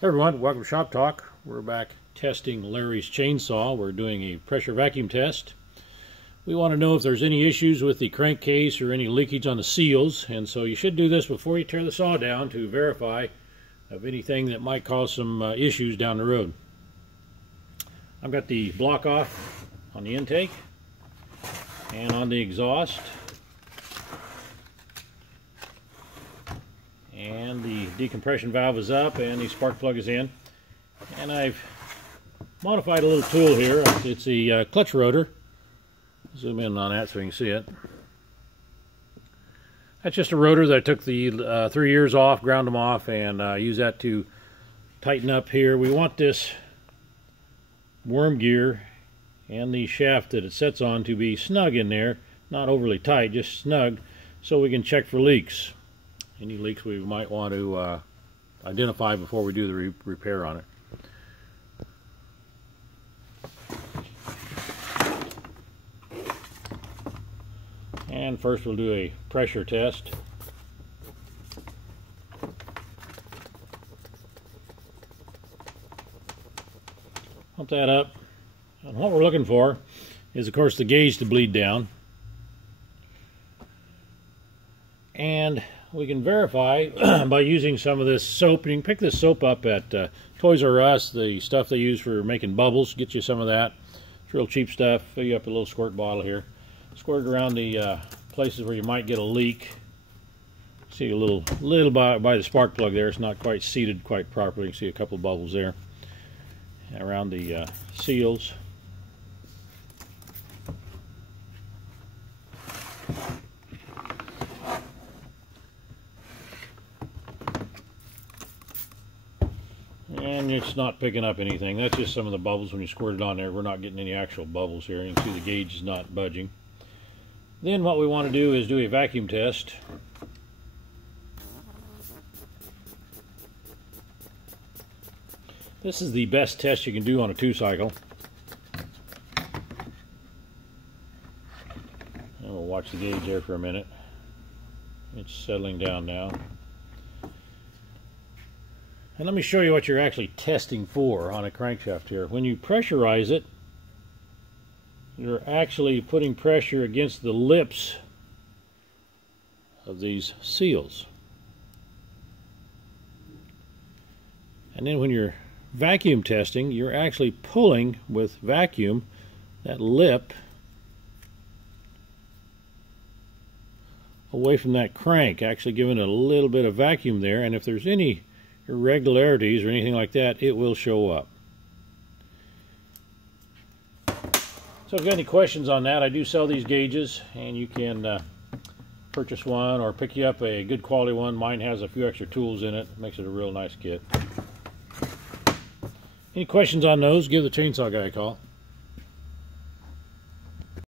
Hey everyone, welcome to Shop Talk. We're back testing Larry's chainsaw. We're doing a pressure vacuum test. We want to know if there's any issues with the crankcase or any leakage on the seals, and so you should do this before you tear the saw down to verify of anything that might cause some issues down the road. I've got the block off on the intake and on the exhaust, and the decompression valve is up and the spark plug is in, and I've modified a little tool here. It's a clutch rotor. Zoom in on that so you can see it. That's just a rotor that I took the 3 ears off, ground them off, and use that to tighten up here. We want this worm gear and the shaft that it sets on to be snug in there, not overly tight, just snug, so we can check for leaks. Any leaks we might want to identify before we do the repair on it. And first we'll do a pressure test. Pump that up. And what we're looking for is, of course, the gauge to bleed down. And we can verify by using some of this soap. You can pick this soap up at Toys R Us, the stuff they use for making bubbles. Get you some of that. It's real cheap stuff. Fill you up a little squirt bottle here. Squirt around the places where you might get a leak. See a little by the spark plug there. It's not quite seated quite properly. You can see a couple of bubbles there. Around the seals. And it's not picking up anything. That's just some of the bubbles when you squirt it on there. We're not getting any actual bubbles here. You can see the gauge is not budging. Then what we want to do is do a vacuum test. This is the best test you can do on a 2-cycle. And we'll watch the gauge there for a minute. It's settling down now. And let me show you what you're actually testing for on a crankshaft here. When you pressurize it, you're actually putting pressure against the lips of these seals. And then when you're vacuum testing, you're actually pulling with vacuum that lip away from that crank, actually giving it a little bit of vacuum there, and if there's any irregularities or anything like that, it will show up. So if you have any questions on that, I do sell these gauges, and you can purchase one or pick you up a good quality one. Mine has a few extra tools in it. Makes it a real nice kit. Any questions on those, give the chainsaw guy a call.